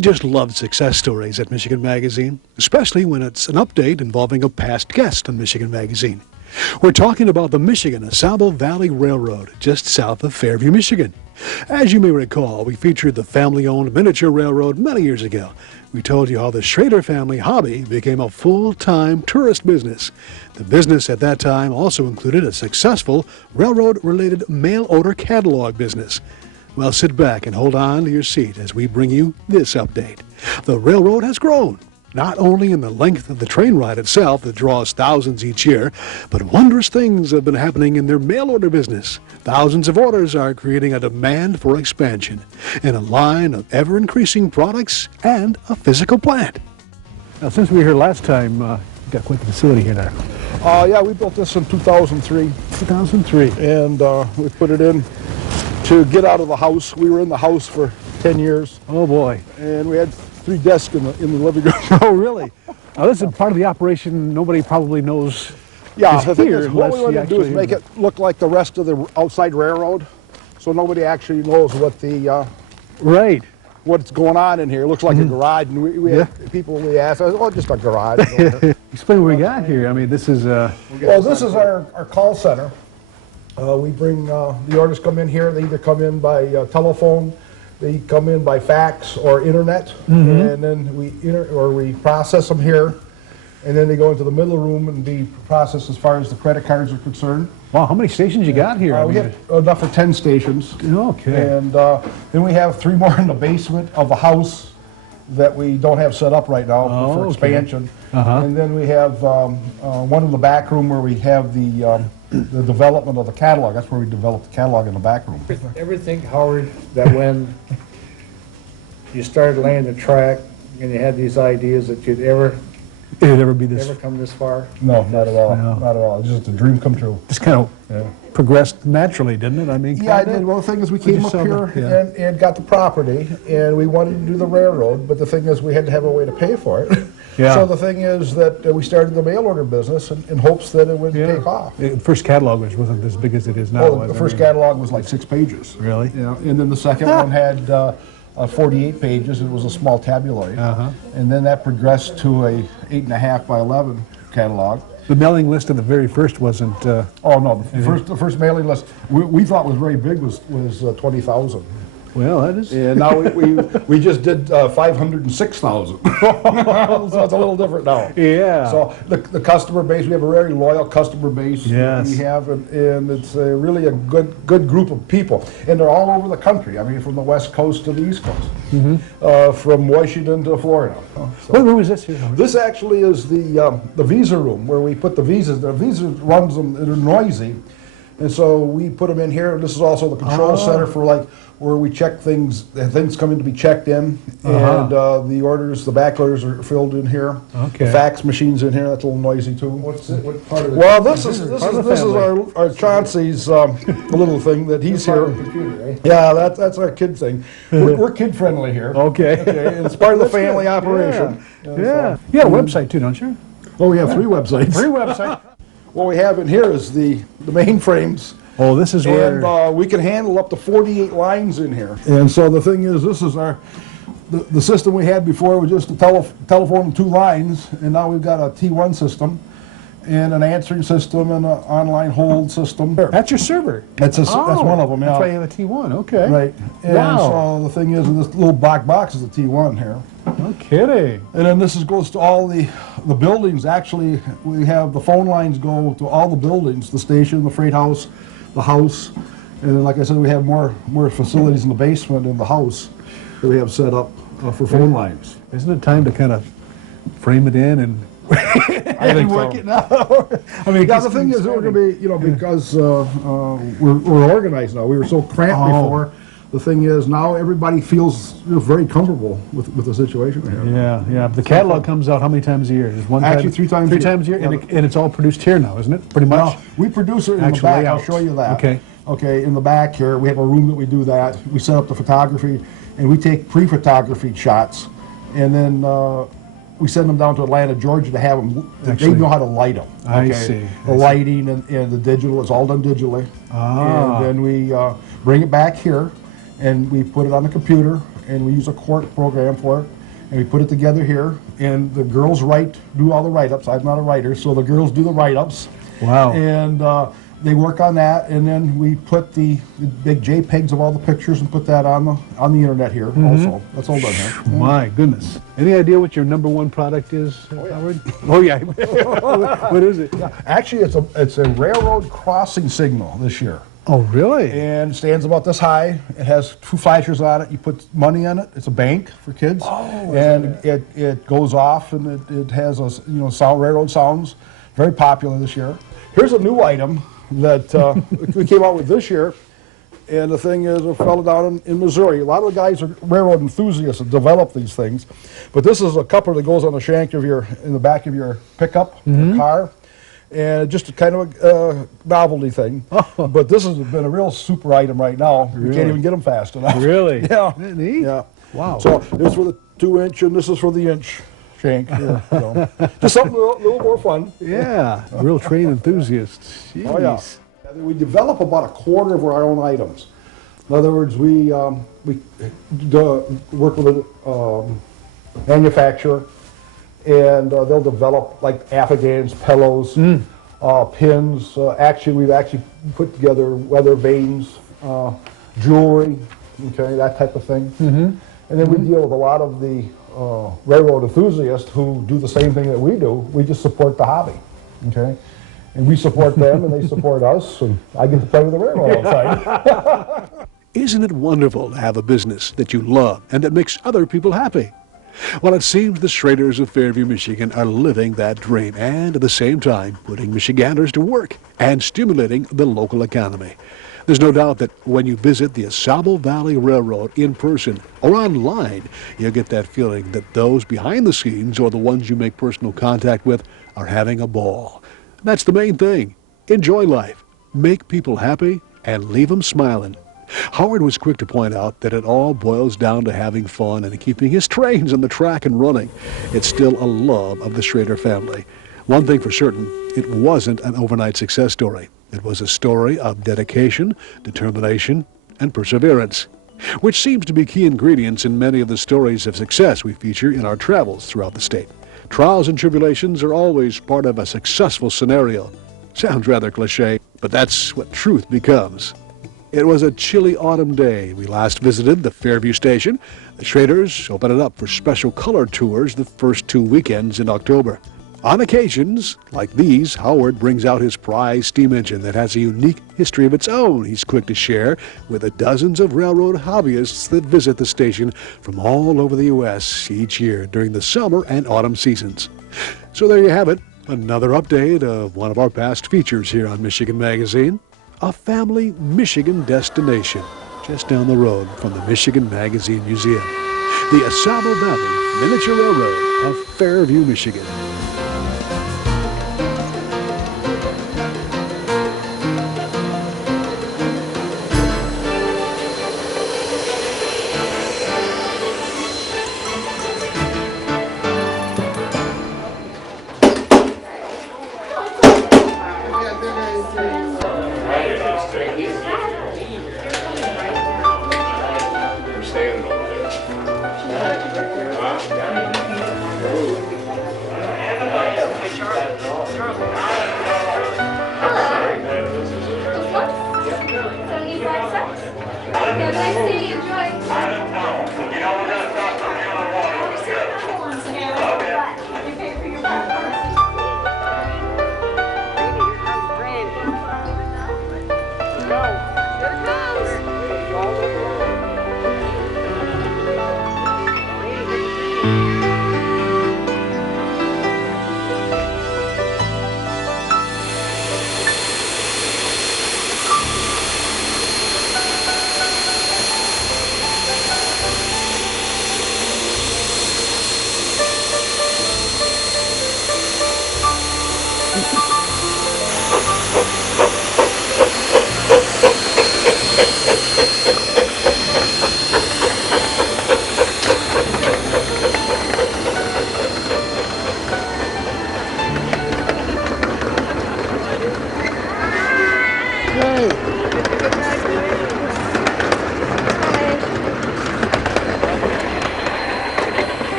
We just love success stories at Michigan Magazine, especially when it's an update involving a past guest on Michigan Magazine. We're talking about the Michigan AUSABLE Valley Railroad, just south of Fairview, Michigan. As you may recall, we featured the family-owned miniature railroad many years ago. We told you how the Schraeder family hobby became a full-time tourist business. The business at that time also included a successful railroad-related mail-order catalog business. Well, sit back and hold on to your seat as we bring you this update. The railroad has grown, not only in the length of the train ride itself that draws thousands each year, but wondrous things have been happening in their mail order business. Thousands of orders are creating a demand for expansion in a line of ever-increasing products and a physical plant. Now, since we were here last time, you got quite the facility here now. Yeah, we built this in 2003. 2003. And we put it in to get out of the house. We were in the house for 10 years. Oh boy. And we had 3 desks in the living room. Oh really? Now this is part of the operation nobody probably knows. Yeah, is the thing here is, what we want to do is make it look like the rest of the outside railroad, so nobody actually knows what the right. what's going on in here. It looks like a garage, and we have people we ask, oh, just a garage. Explain what we got here. I mean, this is well, this is our call center. We bring the orders come in here. They either come in by telephone, they come in by fax or internet, and then we process them here, and then they go into the middle room and be processed as far as the credit cards are concerned. wow. How many stations you got here? We have enough for 10 stations. Okay. And then we have 3 more in the basement of the house that we don't have set up right now for expansion. And then we have one in the back room where we have the development of the catalog. That's where we develop the catalog in the back room. Ever think, Howard, that when you started laying the track and you had these ideas that you'd ever be this? ever come this far? No, not at all. No. Not at all. It's just a dream come true. Just kind of progressed naturally, didn't it? I mean, Yeah, I kinda? did. Well, the thing is, we came up here and got the property, and we wanted to do the railroad, but the thing is, we had to have a way to pay for it. Yeah. So the thing is that we started the mail order business in hopes that it would take off. The first catalog wasn't as big as it is now. Well, the first catalog was like 6 pages. Really? Yeah, and then the second one had 48 pages. It was a small tabloid. And then that progressed to a 8.5 by 11 catalog. The mailing list of the very first wasn't. Oh no, the first mailing list we thought was very big was 20,000. Well, that is. And now we just did 506,000. So it's a little different now. Yeah. So the customer base, we have a very loyal customer base. Yes. We have, and it's really a good group of people, and they're all over the country. I mean, from the West Coast to the East Coast, from Washington to Florida. So What room is this here? this actually is the visa room where we put the visas. The visa runs them; they're noisy, and so we put them in here. This is also the control center for like where we check things. Things come in to be checked in, and the orders, the back orders are filled in here. Okay. The fax machine's in here. That's a little noisy too. What's it? What part of it? Well, this is our Chauncey's little thing that he's Part here. of the computer, right? Yeah, that's our kid thing. We're kid friendly here. Okay. And it's part of the family operation. Yeah. You got a website too, don't you? Oh, we have 3 websites. 3 websites. What we have in here is the mainframes. Oh, this is where. And we can handle up to 48 lines in here. And so the thing is, this is the system we had before was just a telephone and 2 lines, and now we've got a T1 system and an answering system and an online hold system. That's your server. That's one of them. That's Yeah. why you have a T1. Okay. Right. And Wow. so the thing is, this little black box is a T1 here. No kidding. And then this goes to all the buildings. Actually, we have the phone lines go to all the buildings, the station, the freight house, the house. And then, like I said, we have more facilities in the basement in the house that we have set up for phone lines. Isn't it time to kind of frame it in and I think work so. it now? I mean, Yeah, the thing is, we're going to be, because we're organized now. We were so cramped before. The thing is, now everybody feels very comfortable with the situation here. Yeah, yeah. The catalog comes out how many times a year? Just one Actually, time? 3 times. 3 times a year? Yeah. And it's all produced here now, isn't it? Pretty much? No, we produce it in the Actual back. layout. I'll show you that. Okay. Okay, in the back here, we have a room that we do that. We set up the photography, and we take pre-photography shots, and then we send them down to Atlanta, Georgia to have them. Actually, they know how to light them. I see. The lighting and the digital, it's all done digitally. Ah. And then we bring it back here, and we put it on the computer, and we use a court program for it, and we put it together here, and the girls do all the write-ups. I'm not a writer, so the girls do the write-ups. Wow. And they work on that, and then we put the big JPEGs of all the pictures and put that on the internet here also. That's all done here. My goodness. Any idea what your #1 product is, Howard? Oh, yeah. What is it? Actually, it's a railroad crossing signal this year. Oh, really? And it stands about this high. It has 2 flashers on it. You put money on it. It's a bank for kids. Oh, and it goes off, and it has railroad sounds. Very popular this year. Here's a new item that we came out with this year. And the thing is, a fellow down in Missouri, a lot of the guys are railroad enthusiasts that develop these things. But this is a coupler that goes on the shank of in the back of your pickup, or car. And just a kind of a novelty thing. But this has been a real super item right now. You can't even get them fast enough. Really? Yeah. Isn't that neat? Yeah. Wow. So this is for the 2-inch, and this is for the inch shank. Here, just something a little more fun. Yeah. Real train enthusiasts. Jeez. Oh, yeah. We develop about a quarter of our own items. In other words, we work with a manufacturer, and they'll develop like Afghans, pillows, pins. We've put together weather vanes, jewelry, okay, that type of thing. And then we deal with a lot of the railroad enthusiasts who do the same thing that we do. We just support the hobby, okay? And we support them, and they support us, and I get to play with the railroad outside. Isn't it wonderful to have a business that you love and that makes other people happy? Well, it seems the Schraeders of Fairview, Michigan are living that dream and at the same time putting Michiganders to work and stimulating the local economy. There's no doubt that when you visit the AUSABLE Valley Railroad in person or online, you'll get that feeling that those behind the scenes or the ones you make personal contact with are having a ball. That's the main thing. Enjoy life, make people happy, and leave them smiling. Howard was quick to point out that it all boils down to having fun and keeping his trains on the track and running. It's still a love of the Schraeder family. One thing for certain, it wasn't an overnight success story. It was a story of dedication, determination, and perseverance, which seems to be key ingredients in many of the stories of success we feature in our travels throughout the state. Trials and tribulations are always part of a successful scenario. Sounds rather cliche, but that's what truth becomes. It was a chilly autumn day. We last visited the Fairview station. The Schraeders opened it up for special color tours the first 2 weekends in October. On occasions like these, Howard brings out his prize steam engine that has a unique history of its own he's quick to share with the dozens of railroad hobbyists that visit the station from all over the U.S. each year during the summer and autumn seasons. So there you have it, another update of one of our past features here on Michigan Magazine, a family Michigan destination just down the road from the Michigan Magazine Museum, the AUSABLE Valley Miniature Railroad of Fairview, Michigan.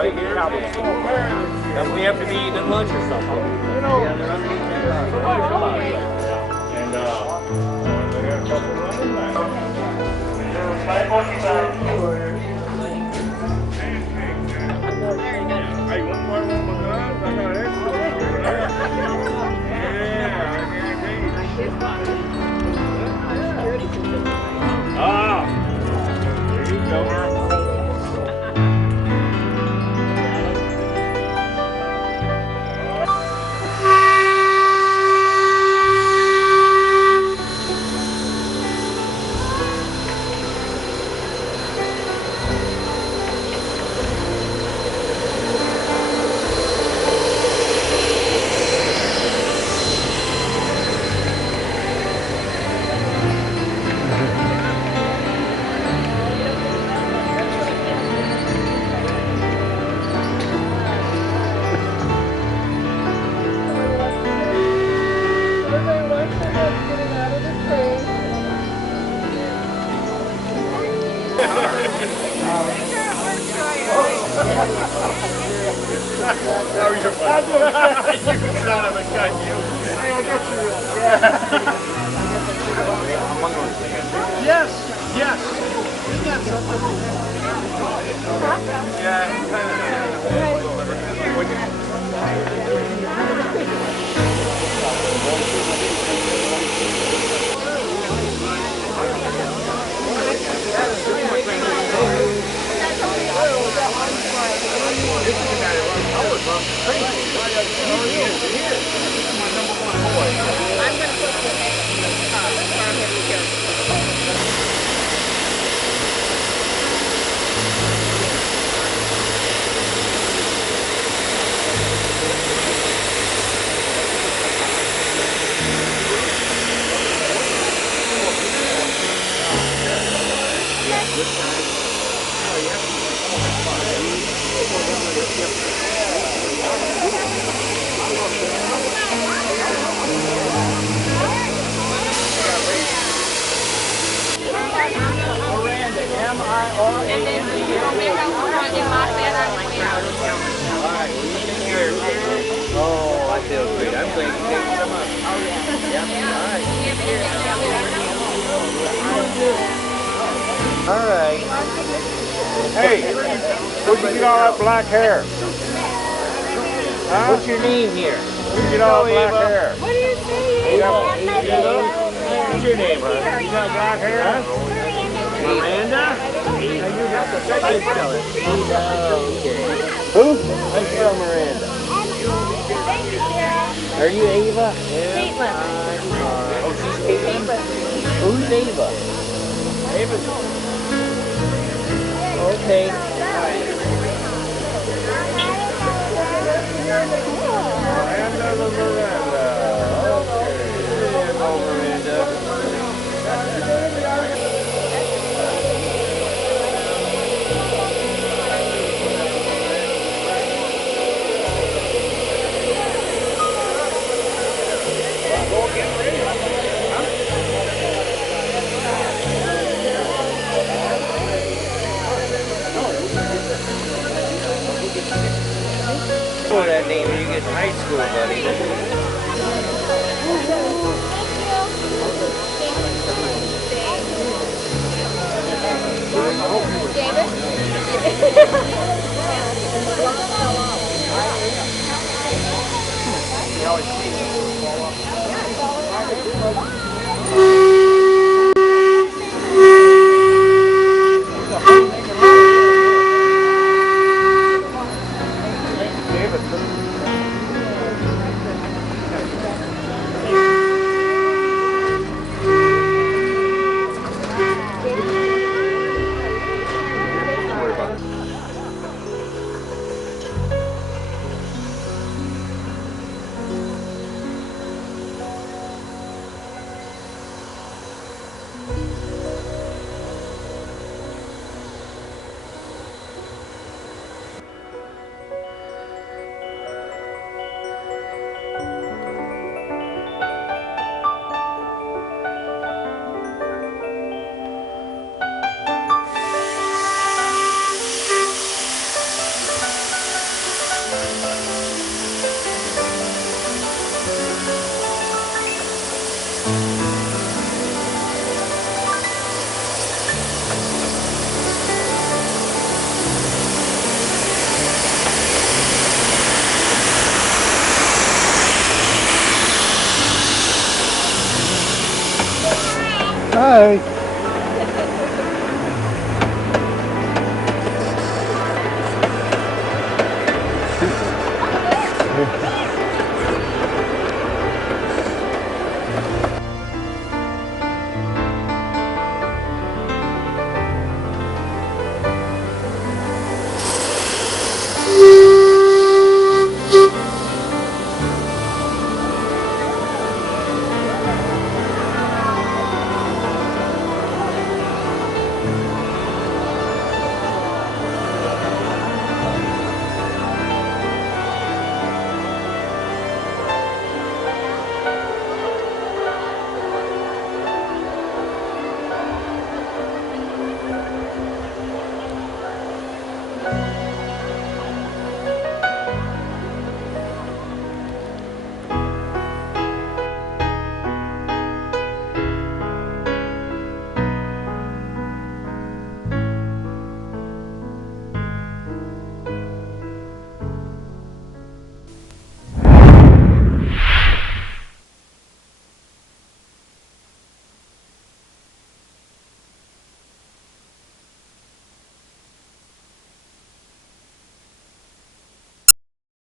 right here. And we have to be eating at lunch or something. Yeah, they're underneath there. And they got a couple running Hey, one more one with guns. I got extra over there. Yeah, I guarantee. There you go. Oh, I feel great. I'm glad you gave me some up. All right. Hey, where'd you get all that black hair? Huh? What's your name here? Where'd you get all that black hair? What are you saying? What's your name, huh? You got black hair? Miranda? You have to spell it. Okay. Who? How you spell Miranda? Are you Ava? Caitlin. Oh, she's Caitlin? Who's Ava? Ava's. Okay. Miranda the Miranda. Okay. There you go, Miranda. For that name when you get to high school, buddy. right.